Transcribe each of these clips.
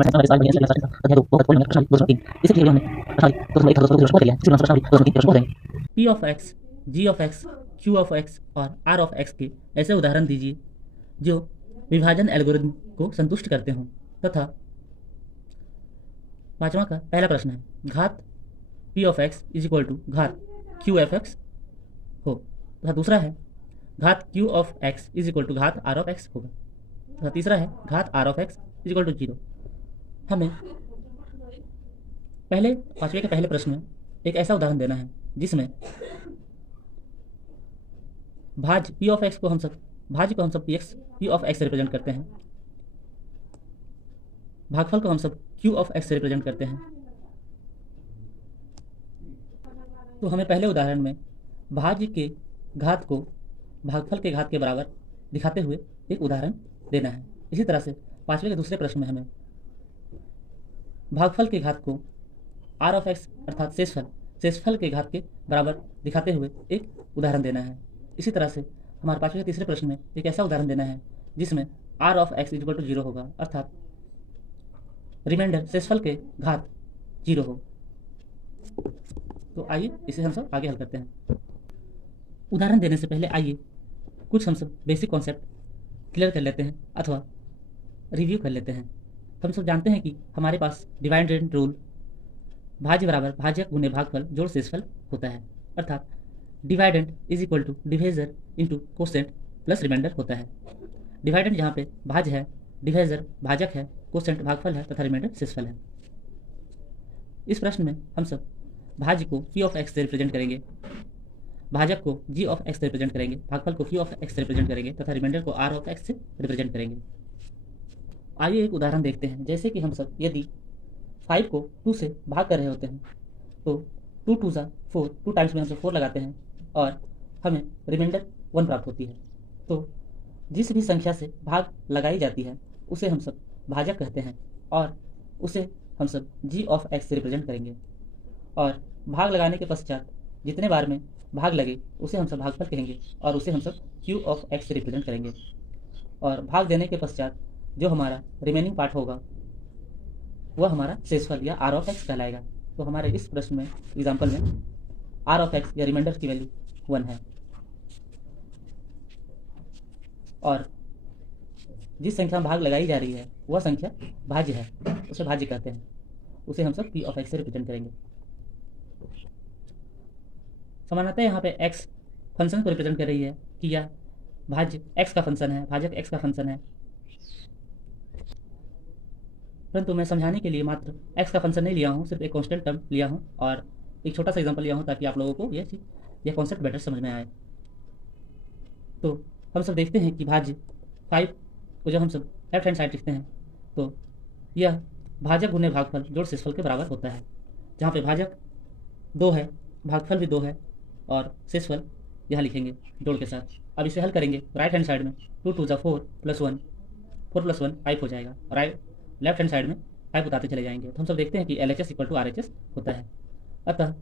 हमारे साल बढ़िया से लगा था तो बहुत कोई प्रश्न 203 इसे लिए हमने प्रश्न तो हम एक हज़ार प्रश्न किया इसी प्रश्न 203 प्रश्न करेंगे। P of X, G of X, Q of X और आर ऑफ एक्स के ऐसे उदाहरण दीजिए जो विभाजन एल्गोरिथम को संतुष्ट करते हों तथा पांचवा का पहला प्रश्न है घात P of x is equal to घात क्यू एफ एक्स हो तथा दूसरा है घात Q of x is equal to घात आर ऑफ एक्स होगा तथा तीसरा है घात R of x is equal to 0। हमें पहले पांचवे के पहले प्रश्न में एक ऐसा उदाहरण देना है जिसमें भाज्य पी ऑफ एक्स को हम सब पी ऑफ एक्स से रिप्रेजेंट करते हैं, भागफल को हम सब क्यू ऑफ एक्स से रिप्रेजेंट करते हैं। तो हमें पहले उदाहरण में भाज्य के घात को भागफल के घात के बराबर दिखाते हुए एक उदाहरण देना है। इसी तरह से पांचवे के दूसरे प्रश्न में हमें भागफल के घात को आर ऑफ एक्स अर्थात शेषफल के घात के बराबर दिखाते हुए एक उदाहरण देना है। इसी तरह से हमारे पांचवे के तीसरे प्रश्न में एक ऐसा उदाहरण देना है जिसमें R of x equal to 0 होगा अर्थात रिमाइंडर शेषफल के घात 0 हो। तो आइए इसे हम सब आगे हल करते हैं। उदाहरण देने से पहले आइए कुछ हम सब बेसिक कॉन्सेप्ट क्लियर कर लेते हैं अथवा रिव्यू कर लेते हैं। हम सब जानते हैं कि हमारे पास डिवाइडेंड रूल भाज्य बराबर भाजक गुने भागफल जोड़ शेषफल होता है अर्थात dividend is equal to divisor into quotient plus reminder होता है। डिवाइडेंड यहाँ पे भाज्य है, डिवाइजर भाजक है, कोसेंट भागफल है तथा रिमाइंडर शेषफल है। इस प्रश्न में हम सब भाज्य को पी ऑफ एक्स से रिप्रेजेंट करेंगे, भाजक को जी ऑफ एक्स से रिप्रेजेंट करेंगे, भागफल को क्यू ऑफ एक्स से रिप्रेजेंट करेंगे तथा रिमाइंडर को आर ऑफ एक्स से रिप्रेजेंट करेंगे। आइए एक उदाहरण देखते हैं। जैसे कि हम सब यदि 5 को 2 से भाग कर रहे होते हैं तो 2 2 ज़ा 4, 2 टाइम्स में हम सब 4 लगाते हैं और हमें रिमाइंडर 1 प्राप्त होती है। तो जिस भी संख्या से भाग लगाई जाती है उसे हम सब भाजक कहते हैं और उसे हम सब जी ऑफ एक्स से रिप्रेजेंट करेंगे और भाग लगाने के पश्चात जितने बार में भाग लगे उसे हम सब भागफल कहेंगे और उसे हम सब क्यू ऑफ एक्स से रिप्रेजेंट करेंगे और भाग देने के पश्चात जो हमारा रिमेनिंग पार्ट होगा वह हमारा शेषफल या आर ऑफ एक्स कहलाएगा। तो हमारे इस प्रश्न में एग्जाम्पल में आर ऑफ एक्स या रिमाइंडर की वैल्यू 1 है और जिस संख्या में भाग लगाई जा रही है वह संख्या भाज्य है, उसे भाज्य कहते हैं, उसे हम सब पी ऑफ एक्स से रिप्रेजेंट करेंगे। सामान्यतः यहाँ पे x फंक्शन को रिप्रेजेंट कर रही है कि यह भाज्य x का फंक्शन है, भाजक x का फंक्शन है, परंतु मैं समझाने के लिए मात्र x का फंक्शन नहीं लिया हूँ, सिर्फ एक कांस्टेंट टर्म लिया हूँ और एक छोटा सा एग्जांपल लिया हूँ ताकि आप लोगों को यह कॉन्सेप्ट बेटर समझ में आए। तो हम सब देखते हैं कि भाज्य 5 को जब हम सब लेफ्ट हैंड साइड लिखते हैं तो यह भाजक गुने भागफल जोड़ शेषफल के बराबर होता है, जहाँ पे भाजक 2 है, भागफल भी 2 है और शेषफल यहाँ लिखेंगे जोड़ के साथ। अब इसे हल करेंगे राइट हैंड साइड में 2 2 ज़ा 4 प्लस 1, 4 प्लस 1 5 हो जाएगा। राइट लेफ्ट हैंड साइड में 5 उतारते चले जाएंगे तो हम सब देखते हैं कि LHS इक्वल टू RHS होता है। अतः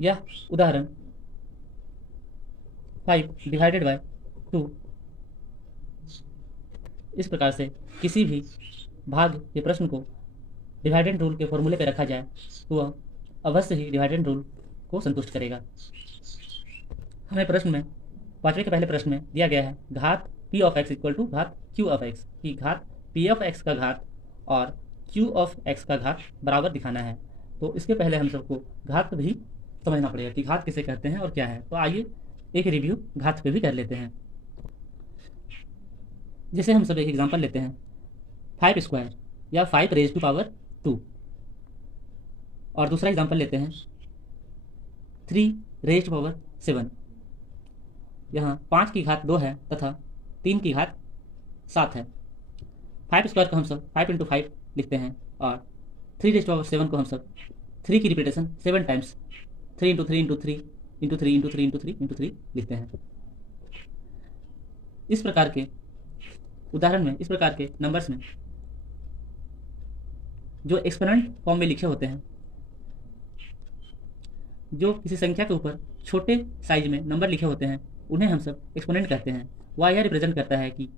यह उदाहरण 5 डिवाइडेड बाय 2 इस प्रकार से किसी भी भाग के प्रश्न को डिवाइडेंड रूल के फॉर्मूले पे रखा जाए तो वह अवश्य ही डिवाइडेंड रूल को संतुष्ट करेगा। हमें प्रश्न में पांचवे के पहले प्रश्न में दिया गया है घात P of x equal to घात क्यू ऑफ एक्स की घात पी ऑफ एक्स का घात और क्यू ऑफ एक्स का घात बराबर दिखाना है। तो इसके पहले हम सबको घात भी समझना पड़ेगा कि घात किसे कहते हैं और क्या है। तो आइए एक रिव्यू घात पे भी कर लेते हैं। जैसे हम सब एक एग्जांपल लेते हैं 5 स्क्वायर या 5 रेज टू पावर 2 और दूसरा एग्जांपल लेते हैं 3 रेज टू पावर 7। यहाँ 5 की घात 2 है तथा 3 की घात 7 है। 5 स्क्वायर को हम सब 5 इंटू 5 लिखते हैं और 3 रेज टू पावर 7 को हम सब 3 की repetition 7 times 3 into 3 into 3 into 3 into 3 into 3 into 3 लिखते हैं। इस प्रकार के उदाहरण में, इस प्रकार के नंबर्स में जो एक्सपोनेंट फॉर्म में लिखे होते हैं, जो किसी संख्या के ऊपर छोटे साइज में नंबर लिखे होते हैं, उन्हें हम सब एक्सपोनेंट कहते हैं। वह यह रिप्रेजेंट करता है कि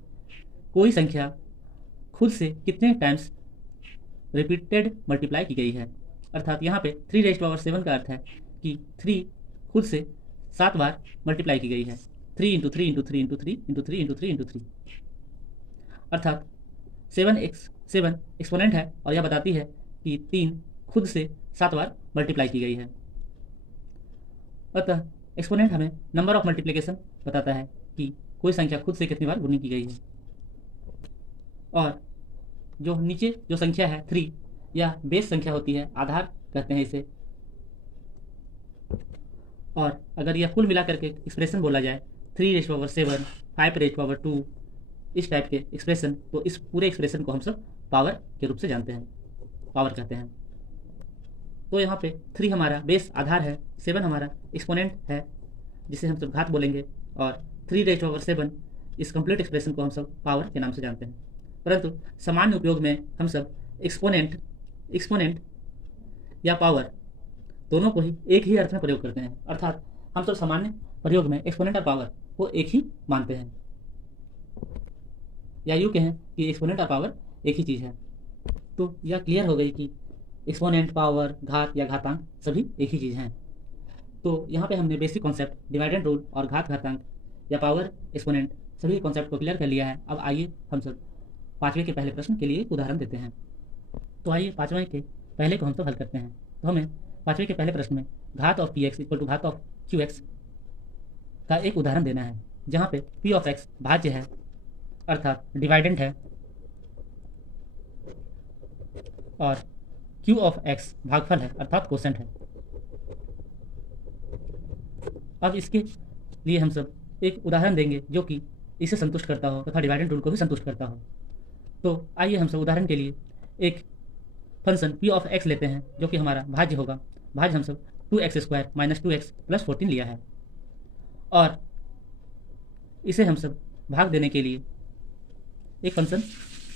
कोई संख्या खुद से कितने टाइम्स रिपीटेड मल्टीप्लाई की गई है। अर्थात यहाँ पे 3⁻7 का अर्थ है कि 3 खुद से 7 बार मल्टीप्लाई की गई है। 3 × 3 × 3 × 3 × 3 × 3 × 3 अर्थात 7 एक्सपोनेंट है और यह बताती है कि 3 खुद से 7 बार मल्टीप्लाई की गई है। अतः एक्सपोनेंट हमें नंबर ऑफ मल्टीप्लिकेशन बताता है कि कोई संख्या खुद से कितनी बार गुनी की गई है। और जो नीचे जो संख्या है 3, यह बेस संख्या होती है, आधार कहते हैं इसे। और अगर यह कुल मिलाकर के एक्सप्रेशन बोला जाए 3⁻7, 5⁻2 इस टाइप के एक्सप्रेशन, तो इस पूरे एक्सप्रेशन को हम सब पावर के रूप से जानते हैं, पावर कहते हैं। तो यहाँ पे 3 हमारा बेस आधार है, 7 हमारा एक्सपोनेंट है जिसे हम सब घात बोलेंगे, और 3⁻7 इस कंप्लीट एक्सप्रेशन को हम सब पावर के नाम से जानते हैं। परंतु सामान्य उपयोग में हम सब एक्सपोनेंट या पावर दोनों को ही एक ही अर्थ में प्रयोग करते हैं। अर्थात हम सब सामान्य प्रयोग में एक्सपोनेंट और पावर को एक ही मानते हैं, या यूँ कहें कि एक्सपोनेंट और पावर एक ही चीज़ है। तो यह क्लियर हो गई कि एक्सपोनेंट, पावर, घात या घातांक सभी एक ही चीज़ हैं। तो यहाँ पे हमने बेसिक कॉन्सेप्ट डिवाइड रूल और घात, घातांक या पावर, एक्सपोनेंट सभी कॉन्सेप्ट को क्लियर कर लिया है। अब आइए हम सब 5वें के पहले प्रश्न के लिए एक उदाहरण देते हैं। तो आइए 5वें के पहले को हम सब हल करते हैं। तो हमें 5वें के पहले प्रश्न में घात ऑफ px इक्वल टू घात ऑफ qx का एक उदाहरण देना है, जहाँ पे p ऑफ x भाज्य है अर्थात डिवाइडेंट है, और q ऑफ x भागफल है अर्थात कोसेंट है। अब इसके लिए हम सब एक उदाहरण देंगे जो कि इसे संतुष्ट करता हो तथा डिवाइडेंट रूल को भी संतुष्ट करता हो। तो आइए हम सब उदाहरण के लिए एक फंक्शन p ऑफ x लेते हैं जो कि हमारा भाज्य होगा। भाज्य हम सब 2x² - 2x + 14 लिया है, और इसे हम सब भाग देने के लिए एक फंक्शन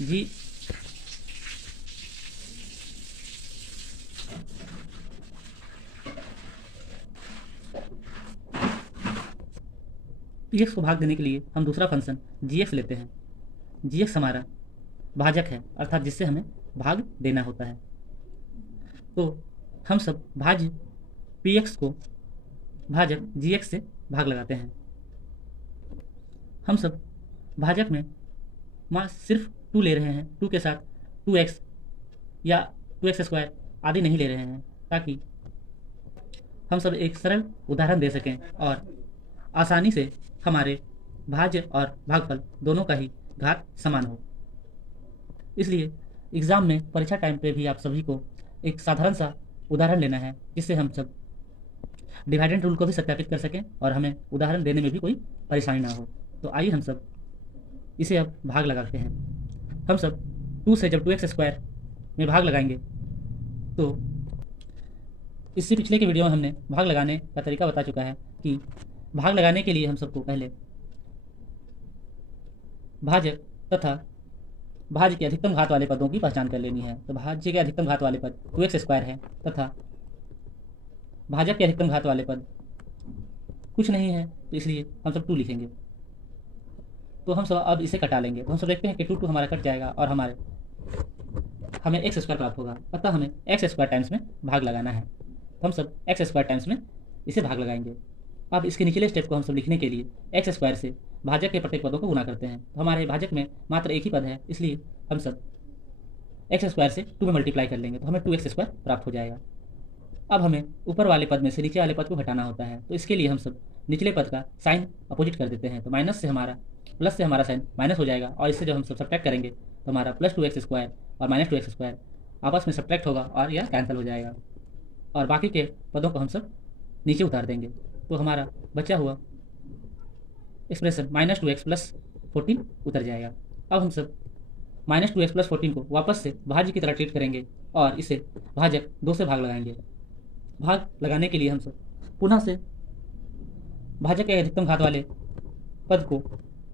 g px को भाग देने के लिए हम दूसरा फंक्शन gx लेते हैं। gx हमारा भाजक है अर्थात जिससे हमें भाग देना होता है। तो हम सब भाज्य px को भाजक gx से भाग लगाते हैं। हम सब भाजक में सिर्फ 2 ले रहे हैं, 2 के साथ 2x या 2x² आदि नहीं ले रहे हैं, ताकि हम सब एक सरल उदाहरण दे सकें और आसानी से हमारे भाज्य और भागफल दोनों का ही घात समान हो। इसलिए एग्ज़ाम में परीक्षा टाइम पे भी आप सभी को एक साधारण सा उदाहरण लेना है, जिससे हम सब डिवाइडेंट रूल को भी सत्यापित कर सकें और हमें उदाहरण देने में भी कोई परेशानी ना हो। तो आइए हम सब इसे अब भाग लगाते हैं। हम सब 2 से जब 2x² में भाग लगाएंगे, तो इससे पिछले के वीडियो में हमने भाग लगाने का तरीका बता चुका है कि भाग लगाने के लिए हम सबको पहले भाजक तथा भाज्य के अधिकतम घात वाले पदों की पहचान कर लेनी है। तो भाज्य के अधिकतम घात वाले पद 2x² है तथा भाजक के अधिकतम घात वाले पद कुछ नहीं है, तो इसलिए हम सब 2 लिखेंगे। तो हम सब अब इसे कटा लेंगे। तो हम सब देखते हैं कि 2 हमारा कट जाएगा और हमें x² प्राप्त होगा। अतः हमें x² टाइम्स में भाग लगाना है। तो हम सब x² टाइम्स में इसे भाग लगाएंगे। अब इसके निचले स्टेप को हम सब लिखने के लिए x² से भाजक के प्रत्येक पदों को गुना करते हैं। तो हमारे भाजक में मात्र एक ही पद है, इसलिए हम सब x² से 2 में मल्टीप्लाई कर लेंगे, तो हमें 2x² प्राप्त हो जाएगा। अब हमें ऊपर वाले पद में से नीचे वाले पद को घटाना होता है। तो इसके लिए हम सब निचले पद का साइन अपोजिट कर देते हैं। तो माइनस से हमारा प्लस से हमारा साइन माइनस हो जाएगा, और इससे जब हम सब सब्ट्रैक्ट करेंगे तो हमारा +2x² और -2x² आपस में सब्ट्रैक्ट होगा और यह कैंसिल हो जाएगा, और बाकी के पदों को हम सब नीचे उतार देंगे। तो हमारा बचा हुआ एक्सप्रेशन -2x + 14 उतर जाएगा। अब हम सब -2x + 14 को वापस से भाज्य की तरह ट्रीट करेंगे और इसे भाजक 2 से भाग लगाएंगे। भाग लगाने के लिए हम सब पुनः से भाजक के अधिकतम घात वाले पद को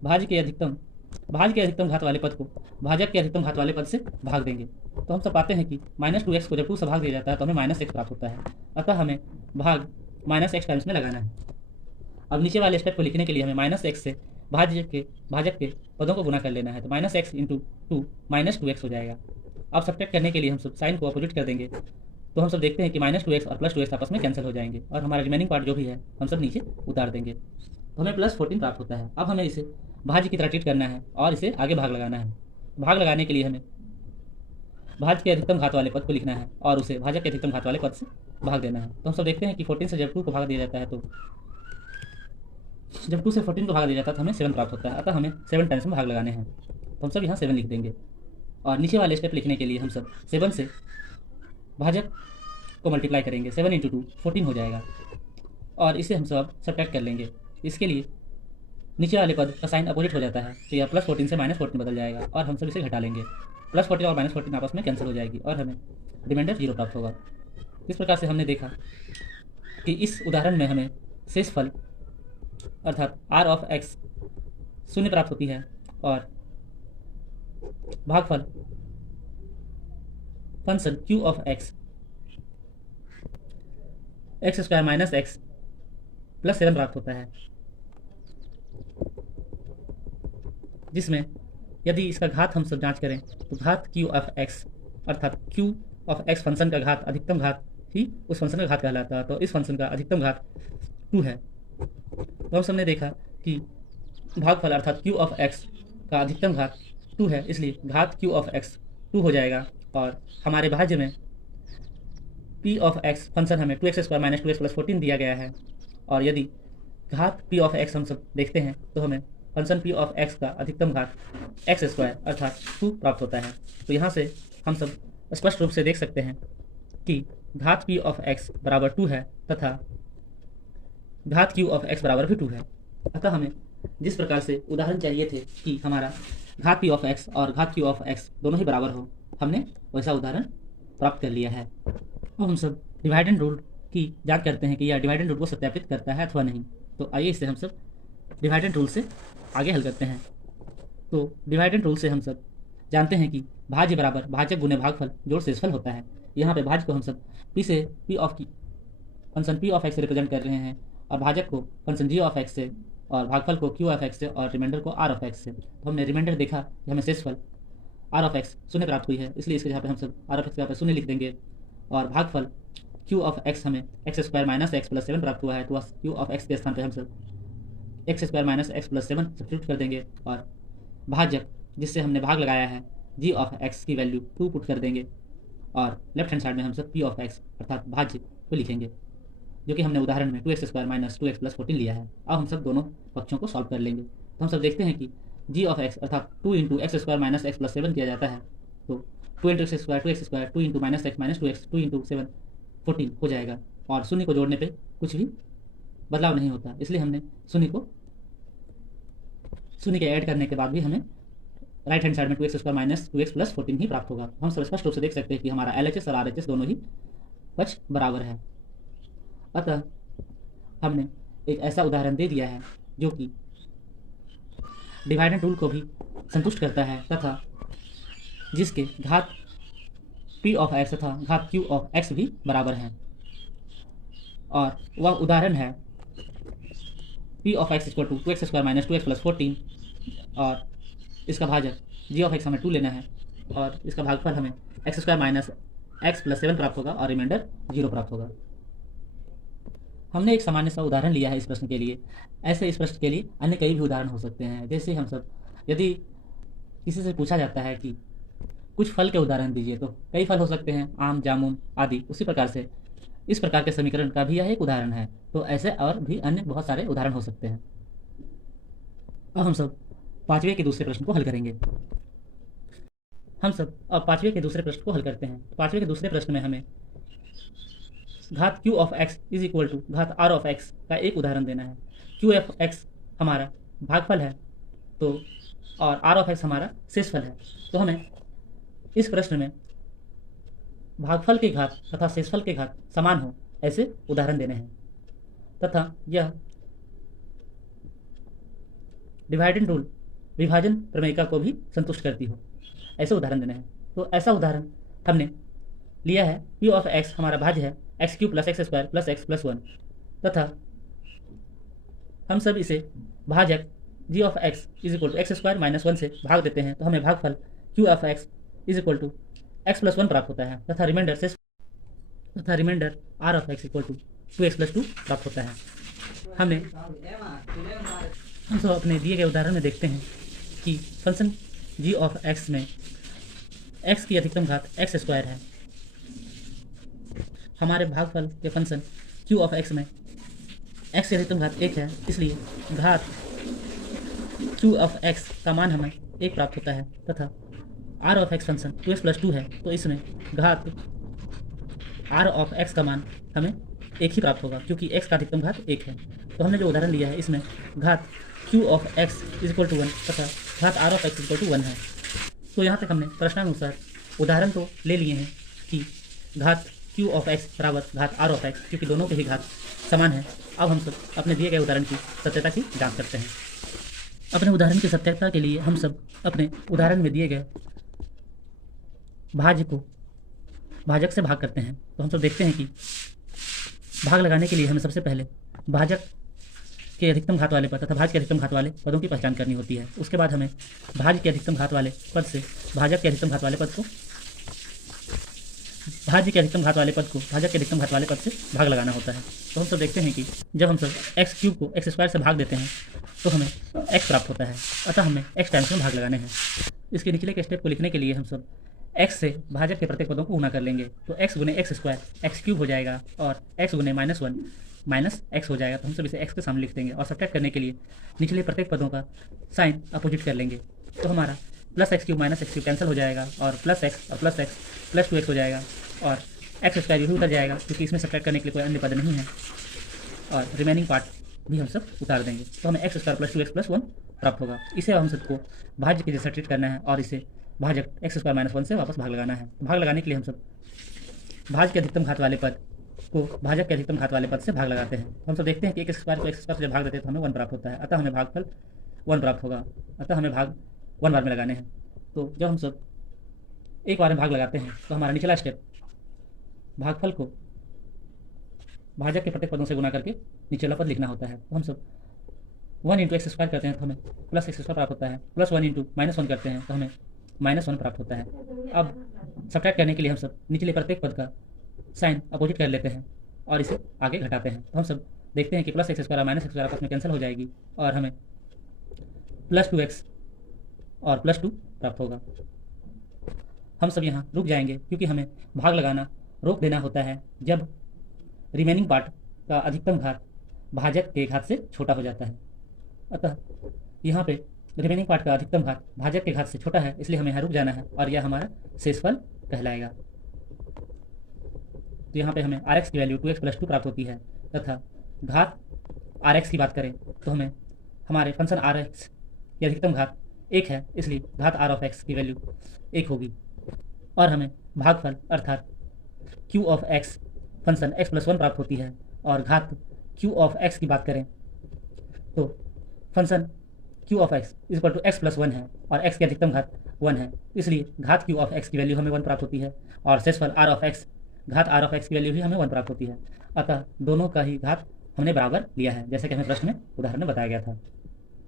भाज्य के अधिकतम घात वाले पद को भाजक के अधिकतम घात वाले पद से भाग देंगे। तो हम सब पाते हैं कि -2x को जब 2 से भाग दिया जाता है तो हमें -x प्राप्त होता है। अतः हमें भाग -x टाइम्स में लगाना है। अब नीचे वाले स्टेप को लिखने के लिए हमें -x से भाजक के पदों को गुना कर लेना है। तो minus x into two minus two x हो जाएगा। अब सब्ट्रैक्ट करने के लिए हम सब साइन को अपोजिट कर देंगे, तो हम सब देखते हैं कि माइनस टू एक्स और प्लस टू एक्स आपस में कैंसिल हो जाएंगे और हमारा रिमेनिंग पार्ट जो भी है हम सब नीचे उतार देंगे, तो हमें प्लस 14 प्राप्त होता है। अब हमें इसे भाज्य की तरह ट्रीट करना है और इसे आगे भाग लगाना है। भाग लगाने के लिए हमें भाज्य के अधिकतम घात वाले पद को लिखना है और उसे भाजक के अधिकतम घात वाले पद से भाग देना है। तो हम सब देखते हैं कि 14 से जब 2 को भाग दिया जाता है, तो जब 2 से 14 को भाग दिया जाता है तो हमें 7 प्राप्त होता है। अतः हमें 7 टाइम्स में भाग लगाने हैं, तो हम सब यहाँ 7 लिख देंगे। और नीचे वाले स्टेप लिखने के लिए हम सब 7 से भाजक को मल्टीप्लाई करेंगे। 7 इंटू 2 14 हो जाएगा और इसे हम सब अब सब्ट्रैक्ट कर लेंगे। इसके लिए नीचे वाले पद का साइन अपोजिट हो जाता है, तो यह प्लस 14 से माइनस 14 बदल जाएगा और हम सब इसे घटा लेंगे। प्लस 14 और माइनस 14 आपस में कैंसिल हो जाएगी और हमें रिमाइंडर 0 प्राप्त होगा। इस प्रकार से हमने देखा कि इस उदाहरण में हमें शेषफल अर्थात आर ऑफ एक्स 0 प्राप्त होती है और भागफल function Q of x x square minus x plus 7 प्राप्त होता है, जिसमें यदि इसका घात हम सब जांच करें तो घात क्यू ऑफ एक्स अर्थात क्यू ऑफ एक्स फंक्शन का घात अधिकतम घात ही उस फंक्शन का घात कहलाता है। तो इस फंक्शन का अधिकतम घात 2 है। तो हम सबने देखा कि भागफल अर्थात क्यू ऑफ एक्स का अधिकतम घात 2 है, इसलिए घात क्यू ऑफ एक्स 2 हो जाएगा और हमारे भाज्य में पी ऑफ एक्स फंक्शन हमें 2x square minus 2x plus 14 दिया गया है और यदि घात पी ऑफ एक्स हम सब देखते हैं तो हमें फंक्शन पी ऑफ एक्स का अधिकतम घात एक्स स्क्वायर अर्थात 2 प्राप्त होता है। तो यहाँ से हम सब स्पष्ट रूप से देख सकते हैं कि घात पी ऑफ एक्स बराबर 2 है तथा घात क्यू ऑफ एक्स बराबर भी 2 है। अतः हमें जिस प्रकार से उदाहरण चाहिए थे कि हमारा घात पी ऑफ एक्स और घात क्यू ऑफ एक्स दोनों ही बराबर हो, हमने वैसा उदाहरण प्राप्त कर लिया है। अब हम सब डिवाइड एंड रूल की जांच करते हैं कि यह डिवाइड एंड रूल को सत्यापित करता है अथवा नहीं। तो आइए इसे हम सब डिवाइड एंड रूल से आगे हल करते हैं। तो डिवाइड एंड रूल से हम सब जानते हैं कि भाज्य बराबर भाजक गुने भागफल जोड़ शेषफल होता है। यहाँ पे भाज्य को हम सब पी से पी ऑफ की फंक्शन पी ऑफ एक्स से रिप्रेजेंट कर रहे हैं और भाजक को फंक्शन जी ऑफ एक्स से और भागफल को क्यू ऑफ एक्स से और रिमाइंडर को आर ऑफ एक्स से। तो हमने रिमाइंडर देखा कि हमें शेषफल आर ऑफ एक्स 0 प्राप्त हुई है, इसलिए इसके यहाँ पे हम सब आर ऑफ एक्स के यहाँ पे 0 लिख देंगे और भागफल क्यू ऑफ एक्स हमें x square minus x plus 7 प्राप्त हुआ है, तो क्यू ऑफ एक्स के स्थान पे हम सब x square minus x plus 7 substitute कर देंगे और भाजक जिससे हमने भाग लगाया है जी ऑफ एक्स की वैल्यू 2 पुट कर देंगे और लेफ्ट हैंड साइड में हम सब पी ऑफ एक्स अर्थात भाज्य को लिखेंगे, जो कि हमने उदाहरण में 2x square minus 2x plus 14 लिया है। अब हम सब दोनों पक्षों को सॉल्व कर लेंगे। तो हम सब देखते हैं कि जी ऑफ एक्स अर्थात 2 into x square minus x plus 7 किया जाता है, तो 2 into x square 2 into minus x minus 2x 2 into 7 14 हो जाएगा और शून्य को जोड़ने पर कुछ भी बदलाव नहीं होता, इसलिए हमने शून्य के ऐड करने के बाद भी हमें राइट हैंड साइड में 2x square minus 2x plus 14 ही प्राप्त होगा। हम सब स्पष्ट रूप से देख सकते हैं कि हमारा LHS और RHS दोनों ही पक्ष बराबर है। अतः हमने एक ऐसा उदाहरण दे दिया है जो कि डिवाइड एंड रूल को भी संतुष्ट करता है तथा जिसके घात p ऑफ x तथा घात q ऑफ x भी बराबर हैं, और वह उदाहरण है p of x equal to 2x square minus 2x plus 14 और इसका भाजक g ऑफ x हमें 2 लेना है और इसका भागफल हमें x square minus x plus 7 प्राप्त होगा और रिमाइंडर 0 प्राप्त होगा। हमने एक सामान्य सा उदाहरण लिया है इस प्रश्न के लिए। ऐसे इस प्रश्न के लिए अन्य कई भी उदाहरण हो सकते हैं। जैसे हम सब यदि किसी से पूछा जाता है कि कुछ फल के उदाहरण दीजिए, तो कई फल हो सकते हैं, आम, जामुन आदि। उसी प्रकार से इस प्रकार के समीकरण का भी यह एक उदाहरण है। तो ऐसे और भी अन्य बहुत सारे उदाहरण हो सकते हैं। अब हम सब पांचवें के दूसरे प्रश्न को हल करेंगे। हम सब अब पांचवें के दूसरे प्रश्न को हल करते हैं। पांचवें के दूसरे प्रश्न में हमें घात Q of x is equal to घात आर ऑफ एक्स का एक उदाहरण देना है। क्यू ऑफ एक्स हमारा भागफल है तो और आर ऑफ एक्स हमारा शेषफल है। तो हमें इस प्रश्न में भागफल के घात तथा शेषफल के घात समान हो ऐसे उदाहरण देने हैं तथा यह डिवाइड एंड रूल विभाजन प्रमेयिका को भी संतुष्ट करती हो ऐसे उदाहरण देने हैं। तो ऐसा उदाहरण हमने लिया है p ऑफ x हमारा भाज्य है x cube plus x square plus x plus 1 तथा हम सब इसे भाजक g of x is equal to x square minus 1 से भाग देते हैं तो हमें भागफल q of x is equal to x plus 1 प्राप्त होता है तथा remainder r of x equal to 2x plus 2 प्राप्त होता है। हम सब अपने दिए गए उदाहरण में देखते हैं कि फंक्शन जी ऑफ एक्स में एक्स की अधिकतम घात एक्स स्क्वायर है। हमारे भागफल के फंक्शन क्यू ऑफ एक्स में एक्स की अधिकतम घात 1 है, इसलिए घात क्यू ऑफ एक्स का मान हमें 1 प्राप्त होता है तथा R of X function 2x plus 2 है तो इसमें घात आर ऑफ एक्स का मान हमें 1 ही प्राप्त होगा क्योंकि x का अधिकतम घात 1 है। तो हमने जो उदाहरण लिया है इसमें घात q of x is equal to 1 तथा घात r of x is equal to 1 है। तो यहाँ तक हमने प्रश्नानुसार उदाहरण तो ले लिए हैं कि घात q ऑफ x बराबर घात r ऑफ x क्योंकि दोनों के ही घात समान है। अब हम सब अपने दिए गए उदाहरण की सत्यता की जाँच करते हैं। अपने उदाहरण की सत्यता के लिए हम सब अपने उदाहरण में दिए गए भाज्य को भाजक से भाग करते हैं। तो हम सब देखते हैं कि भाग लगाने के लिए हमें सबसे पहले भाजक के अधिकतम घात वाले पद तथा भाज्य के अधिकतम घात वाले पदों की पहचान करनी होती है। उसके बाद हमें भाज्य के अधिकतम घात वाले पद से भाजक के अधिकतम घात वाले पद को भाज्य के अधिकतम घात वाले पद को भाजक के अधिकतम घात वाले पद से भाग लगाना होता है। तो हम सब देखते हैं कि जब हम सब एक्स क्यूब को एक्स स्क्वायर से भाग देते हैं तो हमें एक्स प्राप्त होता है, अतः हमें एक्स टाइम्स में भाग लगाने हैं। इसके निचले के स्टेप को लिखने के लिए हम सब x से भाजक के प्रत्येक पदों को गुणा कर लेंगे तो x गुने एक्स स्क्वायर एक्स क्यूब हो जाएगा और x गुने -1 माइनस एक्स हो जाएगा। तो हम सब इसे x के सामने लिख देंगे और सब्ट्रैक्ट करने के लिए निचले प्रत्येक पदों का साइन अपोजिट कर लेंगे। तो हमारा plus x cube minus x cube cancel हो जाएगा और प्लस एक्स और प्लस एक्स प्लस 2x हो जाएगा और एक्स स्क्वायर भी उतर जाएगा क्योंकि इसमें सब्ट्रैक्ट करने के लिए कोई अन्य पद नहीं है और रिमेनिंग पार्ट भी हम सब उतार देंगे। तो हमें x square plus 2x plus 1 प्राप्त होगा। इसे हम सबको भाज्य के जैसा ट्रीट करना है और इसे भाजक एक्स स्क्वायर माइनस 1 से वापस भाग लगाना है। भाग लगाने के लिए हम सब भाज्य के अधिकतम घात वाले पद को भाजक के अधिकतम घात वाले पद से भाग लगाते हैं। हम सब देखते हैं कि एक्स स्क्वायर को एक्स स्क्वायर से जब भाग देते हैं तो हमें 1 प्राप्त होता है, अतः हमें भागफल 1 प्राप्त होगा, अतः हमें भाग 1 बार में लगाने हैं। तो जब हम सब एक बार में भाग लगाते हैं तो हमारा निचला स्टेप भागफल को भाजक के प्रत्येक पदों से गुना करके निचला पद लिखना होता है। तो हम सब 1 इंटू एक्स स्क्वायर करते हैं तो हमें प्लस एक्स स्क्वायर प्राप्त होता है, प्लस 1 इंटू -1 करते हैं तो हमें -1 प्राप्त होता है। अब सब्ट्रैक्ट करने के लिए हम सब निचले प्रत्येक पद का साइन अपोजिट कर लेते हैं और इसे आगे घटाते हैं। तो हम सब देखते हैं कि plus x square minus x square आपस में कैंसिल हो जाएगी और हमें प्लस 2x और प्लस 2 प्राप्त होगा। हम सब यहाँ रुक जाएंगे क्योंकि हमें भाग लगाना रोक देना होता है जब रिमेनिंग पार्ट का अधिकतम घात भाजक के घात से छोटा हो जाता है। अतः यहाँ पे रिमेनिंग पार्ट का अधिकतम घात भाजक के घात से छोटा है, इसलिए हमें यहाँ रुक जाना है और यह हमारा शेषफल कहलाएगा। तो यहाँ पे हमें Rx की वैल्यू 2x प्लस 2 प्राप्त होती है तथा घात Rx की बात करें तो हमें हमारे फंक्शन Rx की अधिकतम घात 1 है, इसलिए घात R ऑफ x की वैल्यू 1 होगी और हमें भागफल अर्थात q of x function x plus 1 प्राप्त होती है। और घात q ऑफ x की बात करें तो function q of x is equal to x plus 1 है और x की अधिकतम घात 1 है, इसलिए घात q ऑफ x की वैल्यू हमें 1 प्राप्त होती है और शेषफल r ऑफ x घात r ऑफ x की वैल्यू भी हमें 1 प्राप्त होती है। अतः दोनों का ही घात हमने बराबर लिया है जैसे कि हमें प्रश्न में उदाहरण में बताया गया था।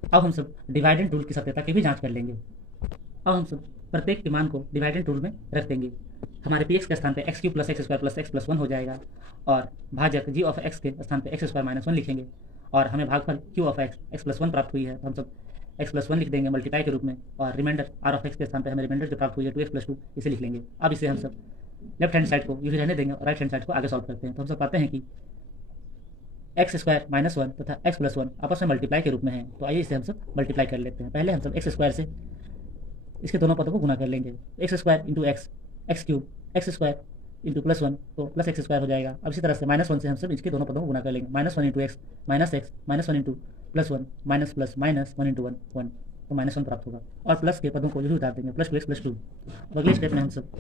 अब हम सब डिवाइड एंड रूल की सत्यता की भी जाँच कर लेंगे। अब हम सब प्रत्येक के मान को डिवाइड एंड रूल में रख देंगे। हमारे px के स्थान पे x cube plus x square plus x plus 1 हो जाएगा और भाजक g ऑफ x के स्थान पे एक्स स्क्वायर माइनस 1 लिखेंगे और हमें भागफल q of x x plus 1 प्राप्त हुई है तो हम सब एक्स प्लस 1 लिख देंगे मल्टीप्लाई के रूप में और रिमाइंडर r ऑफ x के स्थान पे हमें रिमाइंडर जो प्राप्त हुई है 2x प्लस 2 इसे लिख लेंगे। अब इसे हम सब लेफ्ट हैंड साइड को यूँ रहने देंगे और राइट हैंड साइड को आगे सॉल्व करते हैं। तो हम सब पाते हैं कि एक्स स्क्वायर माइनस 1 तथा एक्स प्लस 1 आपस में मल्टीप्लाई के रूप में है, तो आइए इसे हम सब मल्टीप्लाई कर लेते हैं। पहले हम सब एक्स स्क्वायर से इसके दोनों पदों को गुना कर लेंगे। X square into x x cube x square into plus 1 तो प्लस एक्स स्क्वायर हो जाएगा। अब इसी तरह से -1 से हम सब इसके दोनों पदों को गुना कर लेंगे। -1 into x minus x -1 into plus 1 minus plus minus 1 into 1 1 तो -1 प्राप्त होगा और प्लस के पदों को यही उतार देंगे प्लस 2x प्लस 2। अगले स्टेप में हम सब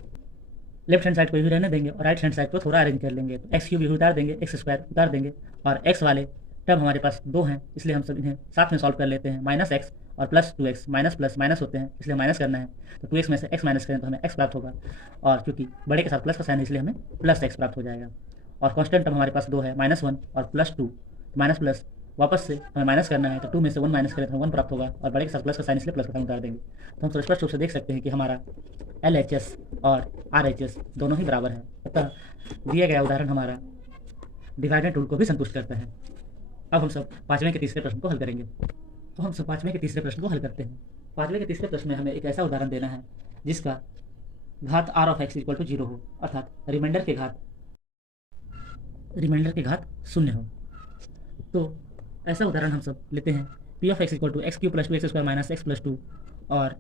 लेफ्ट हैंड साइड को यही रहने देंगे और राइट हैंड साइड को थोड़ा अरेंज कर लेंगे। तो एक्स क्यूब यही उतार देंगे, एक्स स्क्वायर उतार देंगे और एक्स वाले टर्म हमारे पास 2 हैं इसलिए हम सब इन्हें साथ में सॉल्व कर लेते हैं। -x और plus 2x minus plus minus होते हैं इसलिए माइनस करना है, तो 2x में से x माइनस करें तो हमें x प्राप्त होगा और क्योंकि बड़े के साथ प्लस का साइन है इसलिए हमें प्लस x प्राप्त हो जाएगा। और कांस्टेंट टर्म हमारे पास 2 है -1 और प्लस 2 माइनस प्लस वापस से हमें माइनस करना है, तो 2 में से 1 माइनस करें तो 1 प्राप्त होगा, और बड़े के साथ प्लस का साइन, इसलिए प्लस का साइन उतार देंगे। तो हम तो स्पष्ट रूप से देख सकते हैं कि हमारा LHS और RHS दोनों ही बराबर है। अतः दिया गया उदाहरण हमारा डिवाइडेड रूल को भी संतुष्ट करता है। अब हम सब पाँचवें के तीसरे प्रश्न को हल करेंगे। तो हम सब पाँचवें के तीसरे प्रश्न को हल करते हैं। पाँचवें के तीसरे प्रश्न में हमें एक ऐसा उदाहरण देना है जिसका घात r of x equal to 0 हो, अर्थात रिमाइंडर के घात 0 हो। तो ऐसा उदाहरण हम सब लेते हैं p of x equal to x cube plus 2x square minus x plus 2, और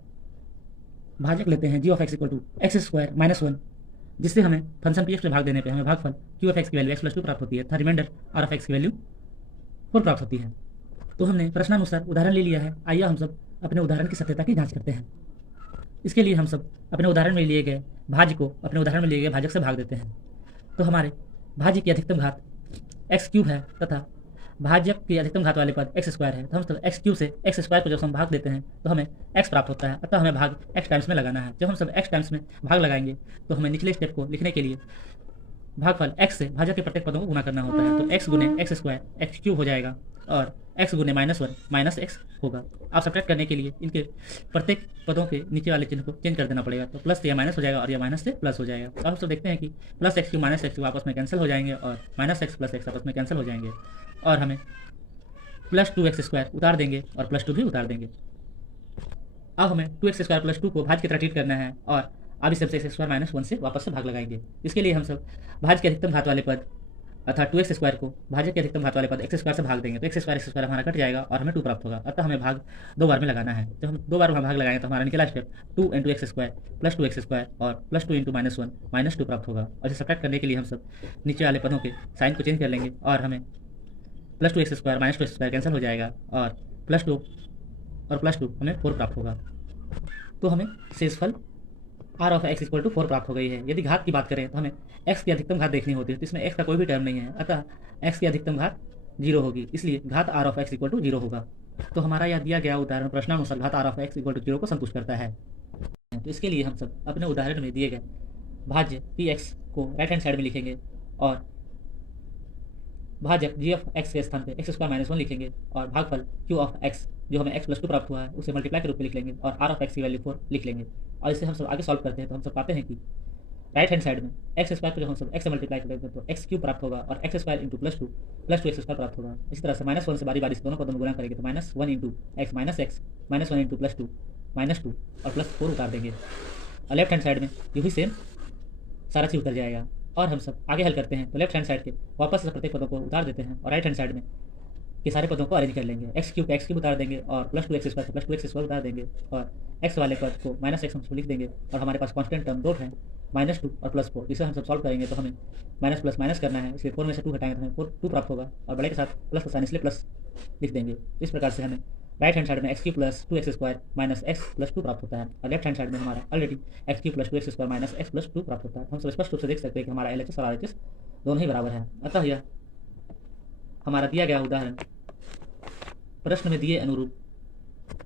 भाजक लेते हैं g of x equal to x square minus 1, जिससे हमें फंक्शन px में भाग देने पे हमें भागफल q ऑफ x की वैल्यू x प्लस 2 प्राप्त होती है तथा रिमाइंडर r ऑफ x की वैल्यू 4 प्राप्त होती है। तो हमने प्रश्नानुसार उदाहरण ले लिया है। आइए हम सब अपने उदाहरण की सत्यता की जांच करते हैं। इसके लिए हम सब अपने उदाहरण में लिए गए भाज्य को अपने उदाहरण में लिए गए भाजक से भाग देते हैं। तो हमारे भाज्य की अधिकतम घात एक्स क्यूब है तथा भाजक की अधिकतम घात वाले पद एक्स स्क्वायर है। तो हम सब एक्स क्यूब से एक्स स्क्वायर को जब हम भाग देते हैं तो हमें एक्स प्राप्त होता है, अतः हमें भाग एक्स टाइम्स में लगाना है। जब हम सब एक्स टाइम्स में भाग लगाएंगे तो हमें निचले स्टेप को लिखने के लिए भागफल एक्स से भाजक के प्रत्येक पदों को गुणा करना होता है। तो एक्स गुने एक्स स्क्वायर एक्स क्यूब हो जाएगा, और एक्स गुने माइनस 1 माइनस एक्स होगा। आप सब्ट्रैक्ट करने के लिए इनके प्रत्येक पदों के नीचे वाले चिन्ह को चेंज कर देना पड़ेगा। तो प्लस से यह माइनस हो जाएगा और यह माइनस से प्लस हो जाएगा। तो हम सब देखते हैं कि plus x Q minus x Q आपस में कैंसिल हो जाएंगे, और माइनस एक्स प्लस एक्स आपस में कैंसिल हो जाएंगे, और हमें प्लस 2x स्क्वायर उतार देंगे और प्लस 2 भी उतार देंगे। अब हमें 2x स्क्वायर प्लस 2 को भाज्य की तरह ट्रीट करना है, और अब इस सबसे एक्स स्क्वायर माइनस 1 से वापस से भाग लगाएंगे। इसके लिए हम सब भाज्य के अधिकतम घात वाले पद अर्थात 2x स्क्वायर को भाज्य के अधिकतम घात वाले पद एक्स स्क्वायर से भाग देंगे। तो एक्स स्क्वायर हमारा कट जाएगा और हमें 2 प्राप्त होगा। अतः हमें भाग 2 बार में लगाना है। जब हम 2 बार में भाग लगाएंगे तो हमारा निकला step 2 into x square plus 2x square और प्लस 2 इंटू माइनस 1 माइनस 2 प्राप्त होगा। और इसे सब्ट्रैक्ट करने के लिए हम सब नीचे वाले पदों के साइन को चेंज कर लेंगे, और हमें plus 2x square minus 2x square cancel हो जाएगा, और प्लस 2 और प्लस 2 हमें 4 प्राप्त होगा। तो हमें शेषफल r of x equal to 4 प्राप्त हो गई है। यदि घात की बात करें तो हमें x की अधिकतम घात देखनी होती है, तो इसमें x का कोई भी टर्म नहीं है, अतः x की अधिकतम घात 0 होगी, इसलिए घात r of x equal to 0 होगा। तो हमारा यह दिया गया उदाहरण प्रश्नानुसार घात r of x equal to 0 को संतुष्ट करता है। तो इसके लिए हम सब अपने उदाहरण में दिए गए भाज्य px को राइट हैंड साइड में लिखेंगे, और भाजक g ऑफ x के स्थान पे एक्स स्क्वायर माइनस 1 लिखेंगे, और भागफल q ऑफ x जो हमें x प्लस 2 प्राप्त हुआ है उसे मल्टीप्लाई के रूप में लिख लेंगे, और r ऑफ x की वैल्यू 4 लिख लेंगे। और इसे हम सब आगे सॉल्व करते हैं तो हम सब पाते हैं कि राइट हैंड साइड में एक्स स्क्वायर को जब हम सब x से मल्टीप्लाई करेंगे तो एक्स क्यूब प्राप्त होगा, और x square into plus 2 x square प्राप्त होगा। इसी तरह से माइनस 1 से बारी बारी से दोनों पदों में गुणा करेंगे तो minus 1 into x minus 1 into plus 2 minus 2 और प्लस 4 उतार देंगे। और लेफ्ट हैंड साइड में यही सेम सारा चीज उतर जाएगा। और हम सब आगे हल करते हैं तो लेफ्ट हैंड साइड के वापस से प्रत्येक पदों को उतार देते हैं, और राइट हैंड साइड में के सारे पदों को अरेंज कर लेंगे। एक्स क्यूब उतार देंगे, और प्लस 2 एक्स स्क्वायर उतार देंगे, और एक्स वाले पद को माइनस एक्स हम लिख देंगे। और हमारे पास कांस्टेंट टर्म 2 है माइनस 2 और प्लस 4, इसे हम सब सॉल्व करेंगे तो हमें माइनस प्लस माइनस करना है, इसलिए 4 में से 2 हटाएंगे तो हमें 2 प्राप्त होगा, और बड़े के साथ प्लस का साइन इसलिए प्लस लिख देंगे। इस प्रकार से हमें राइट हैंड साइड में x cube plus 2 x square minus x plus 2 प्राप्त होता है, और लेफ्ट हैंड साइड में हमारा already x cube plus 2 x square minus x plus 2 प्राप्त होता है। हम सब स्पष्ट रूप से देख सकते हैं कि हमारा LHS और RHS दोनों ही बराबर है। अतः यह हमारा दिया गया उदाहरण प्रश्न में दिए अनुरूप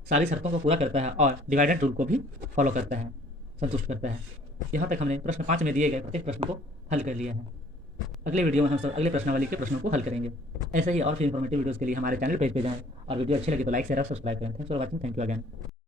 सारी शर्तों को पूरा करता है और डिवाइडेड रूल को भी फॉलो करता है, संतुष्ट करता है। यहाँ तक हमने प्रश्न 5 में दिए गए प्रत्येक प्रश्न को हल कर लिया है। अगले वीडियो में हम सब अगले प्रश्नावली के प्रश्नों को हल करेंगे। ऐसे ही और भी इन्फॉर्मेटिव वीडियोस के लिए हमारे चैनल पेज पे जाएं, और वीडियो अच्छी लगी तो लाइक शेयर और सब्सक्राइब करें। Thanks for watching. Thank you again.